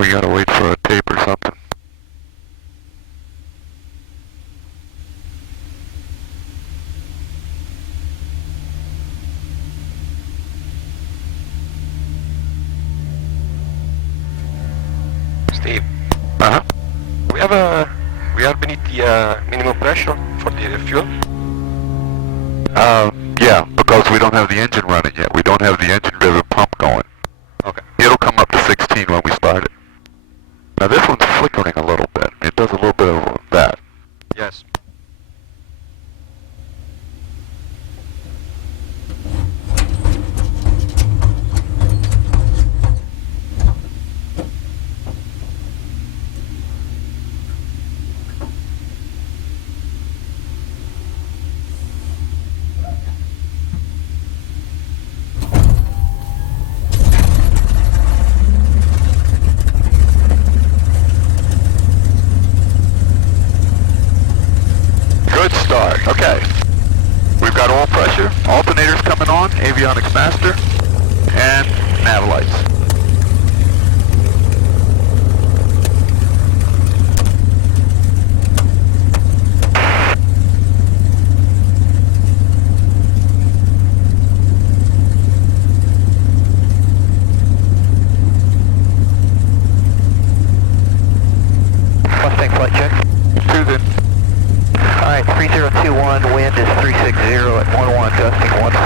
we gotta wait for a tape or something. Steve. Uh-huh. We are beneath the minimum pressure for the fuel. Yeah, because we don't have the engine running yet. We don't have the engine-driven pump going. Okay. It'll come up to 16 when we start it. Now this one's flickering a little bit. It does a little bit of that. Yes. Good start. Okay. We've got oil pressure, alternators coming on, avionics master, and nav lights. Mustang flight check. Two's in. Alright, 3021, wind is 360 at 11, gusting 14.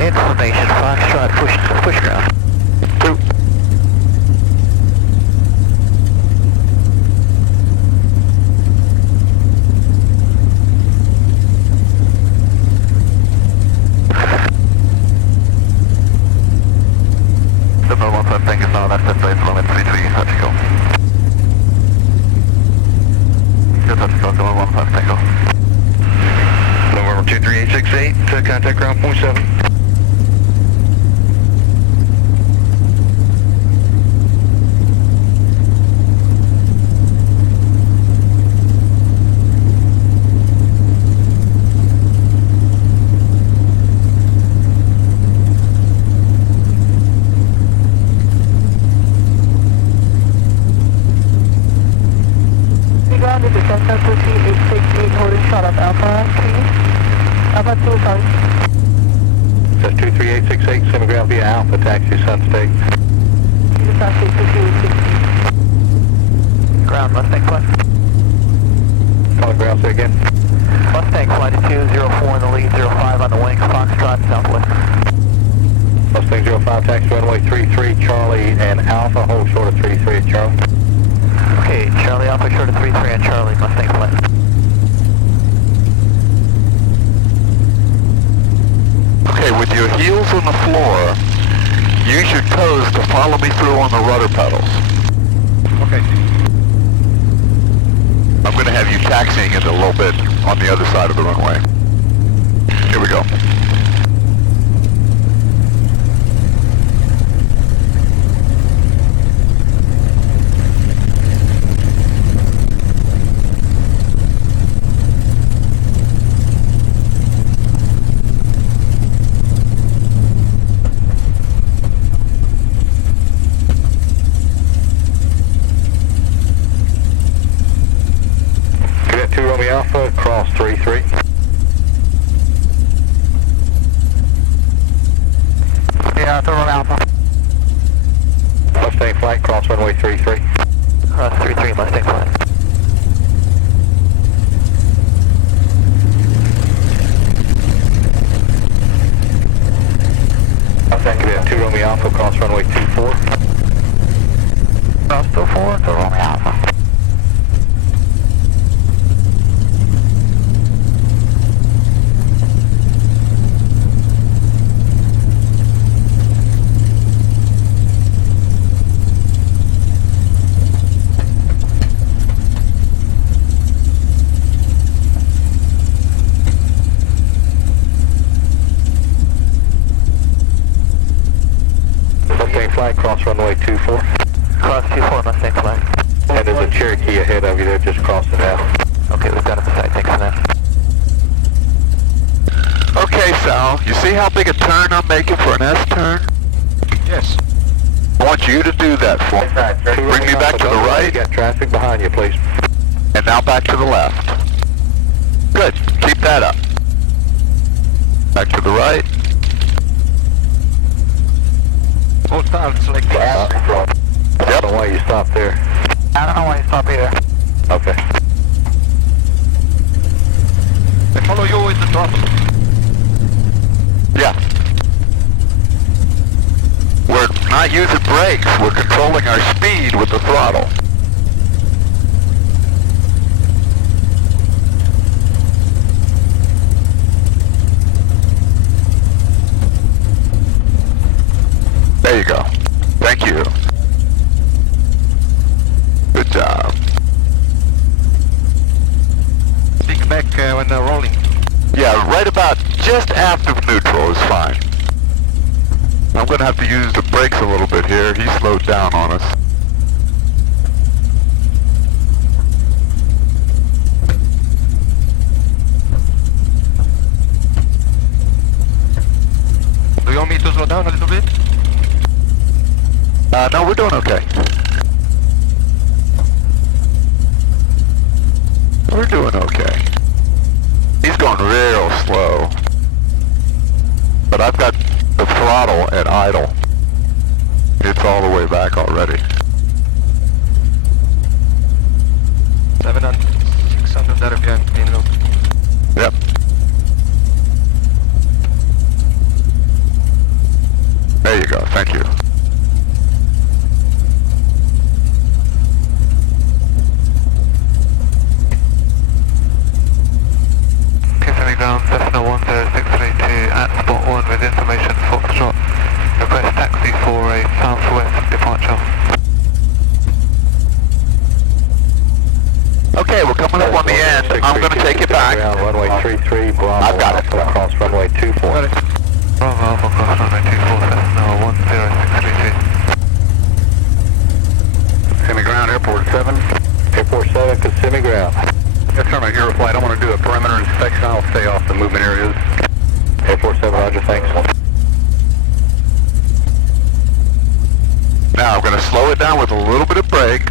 Inclination, Foxtrot, push ground. 2. The mobile Mustang is now left at base limit 33, touch go. Good touch go, the mobile Mustang go. November 23868, to contact ground point 7. Ground is Cessna 23868 holding shot of Alpha 3. Alpha 2, sorry. That's 23868, semi-ground via Alpha, taxi Sunstate. Taxi 23868. Ground, Mustang flight. Calling ground, say again. Mustang flight 204 in the lead, 05 on the wing, Foxtrot, southwest. Mustang 05, taxi runway 33, Charlie and Alpha, hold short of 33 at Charlie. Okay, Charlie Alpha short of 33 and Charlie, Mustang flight. Okay, with your heels on the floor, use your toes to follow me through on the rudder pedals. Okay. I'm going to have you taxiing in a little bit on the other side of the runway. Here we go. Cadet 2 Romeo Alpha, cross 33. Yeah, Romeo Alpha. Mustang flight, cross runway 33. Cross 33, Mustang flight. Mustang Cadet 2 Romeo Alpha, cross runway 24. Cross 24 to Romeo Alpha. Mustang flight, cross runway 24. Cross 24, Mustang flight. And there's a Cherokee ahead of you there, just crossing out. Okay, we've got it beside, thanks for that. Okay, Sal, you see how big a turn I'm making for an S-turn? Yes. I want want you to do that for me. Bring me back to the right. You got traffic behind you, please. And now back to the left. Good. Keep that up. Back to the right. All starts like this. I don't know why you stopped there. I don't know why you stopped either. Okay. I follow you with the throttle. Yeah. We're not using brakes. We're controlling our speed with the throttle. There you go. Thank you. Good job. Speak back when they're rolling. Yeah, right about just after neutral is fine. I'm going to have to use the brakes a little bit here. He slowed down on us. Do you want me to slow down a little bit? No, we're doing okay. We're doing okay. He's going real slow. But I've got the throttle at idle. It's all the way back already. 700, 600 RPM, main loop. Yep. There you go, thank you. Ground Cessna 10632 at spot 1 with information Foxtrot. Request taxi for a southwest departure. Okay, we're coming up on the end. I'm going to take it back. Runway 33, Bravo. I've got it. Across runway 24. Got it. Bravo Alpha cross runway 24 Cessna 10632. Semi ground, airport 7. Airport 7 to semi ground. Yes, sir, I'm at Euroflight. I want to do a perimeter inspection. I'll stay off the movement areas. Airport 7, roger, thanks. Now I'm going to slow it down with a little bit of brake.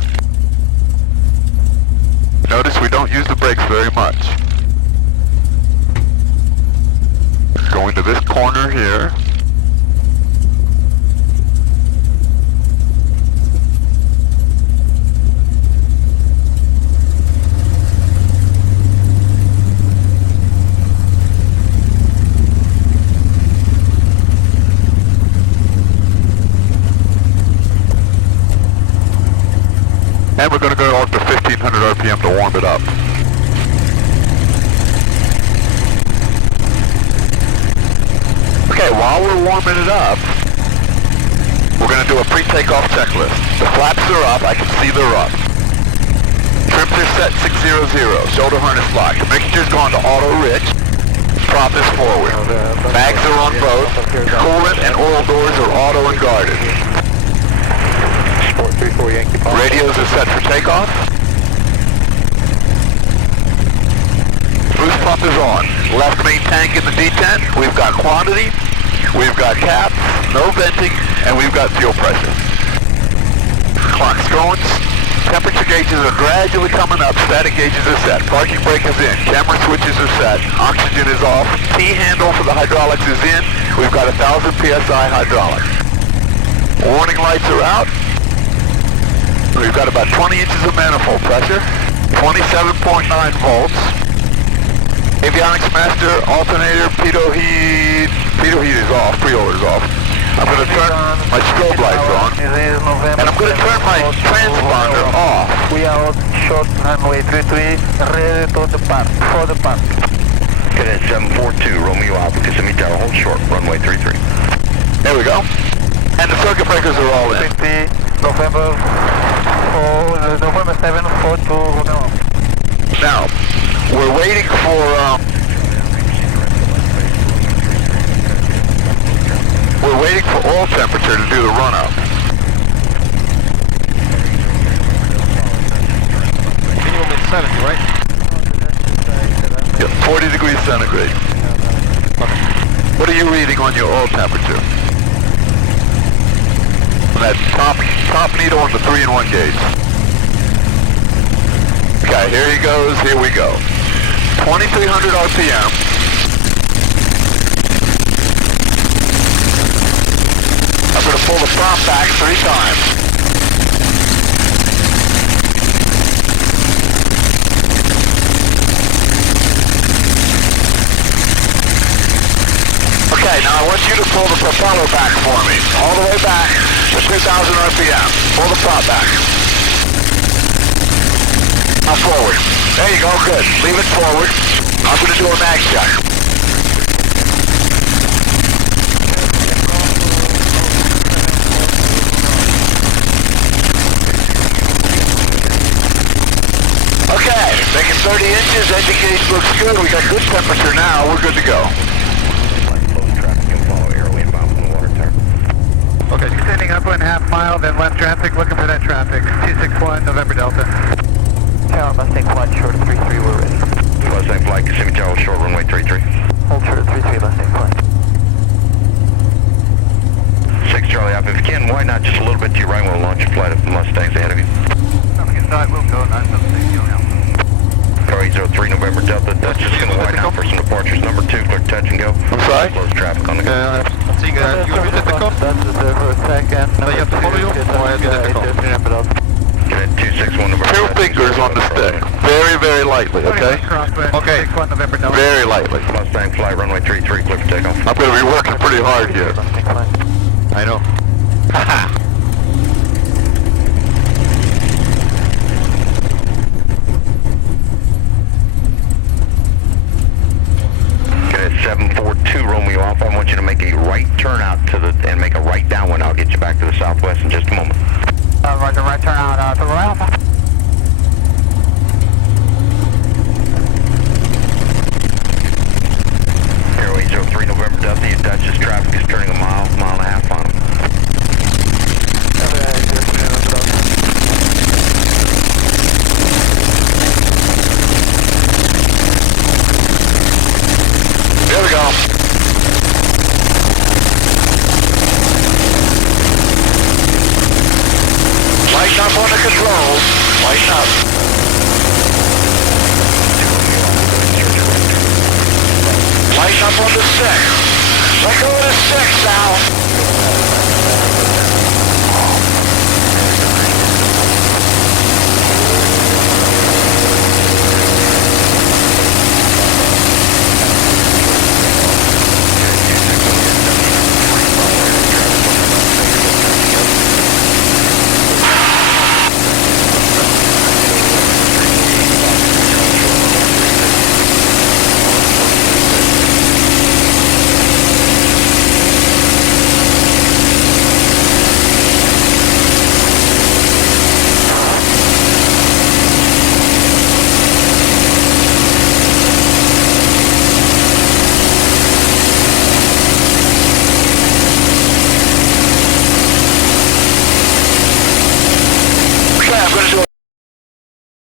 Notice we don't use the brakes very much. Going to this corner here. And we're going to go up to 1500 RPM to warm it up. Okay, while we're warming it up, we're going to do a pre-takeoff checklist. The flaps are up, I can see they're up. Trims are set 600, shoulder harness locked. Mixture's gone to auto rich. Prop is forward. Bags are on both. Coolant and oil doors are auto and guarded. Sport 34 Yankee Pop. Radios are set for takeoff. Boost pump is on. Left main tank in the D10. We've got quantity. We've got cap, no venting, and we've got fuel pressure. Clock's going. Temperature gauges are gradually coming up. Static gauges are set. Parking brake is in. Camera switches are set. Oxygen is off. T-handle for the hydraulics is in. We've got 1,000 PSI hydraulics. Warning lights are out. We've got about 20 inches of manifold pressure. 27.9 volts. Avionics master, alternator, pitot heat is off, preload is off. I'm going to turn my strobe lights on, and I'm going to turn my transponder off. We are on short runway 33, ready to depart, for depart. Cadet 742, Romeo Alpha, Kissimmee Tower, hold short, runway 33. There we go. And the circuit breakers are all in. 50, November 7, 4 to Romeo. Now, we're waiting for, oil temperature to do the run-up. Minimum is 70, right? Yeah, 40 degrees centigrade. What are you reading on your oil temperature? that top needle on the 3-in-1 gauge. Okay, here he goes, here we go. 2,300 RPM. I'm going to pull the prop back 3 times. Okay, now I want you to pull the propeller back for me. All the way back to 2,000 RPM. Pull the prop back. Now forward. There you go, good. Leave it forward. I'm going to do a mag check. Okay, making 30 inches. Engine gauge looks good. We got good temperature now. We're good to go. Okay. Extending upwind half mile, then left traffic, looking for that traffic. 261 November Delta. Tower Mustang flight short of 33, we're ready. Mustang flight, Kissimmee Tower, short runway 33. Hold short of 33, Mustang flight. 6 Charlie Alpha, if you can, why not just a little bit to your right, we'll launch your flight if the Mustang's ahead of you. Coming inside, we'll go 976, you'll help. Car 803 November Delta, Dutch is going to widen out for some departures. Number 2, clear touch and go. I'm sorry? Close traffic on the go. I'm seeing you will be at the cop. That's the for a second. Do I have to follow you, or I get at the cop? Get at 261 November 2 fingers on the stick. Very, very lightly, okay? Okay. Very lightly. Mustang flight, runway 33, clear for takeoff. I'm going to be working pretty hard here. I know. Haha. Get at 742 Romeo Alpha, I want you to make a right turn out to the, and make a right downwind. I'll get you back to the southwest in just a moment. Roger, right turn out to the Alpha. Aero 803 November Delta, your Dutchess traffic is turning a mile and a half on them. There we go. Lighten up on the controls. Lighten up. Lighten up on the 6. Let go of the 6 now.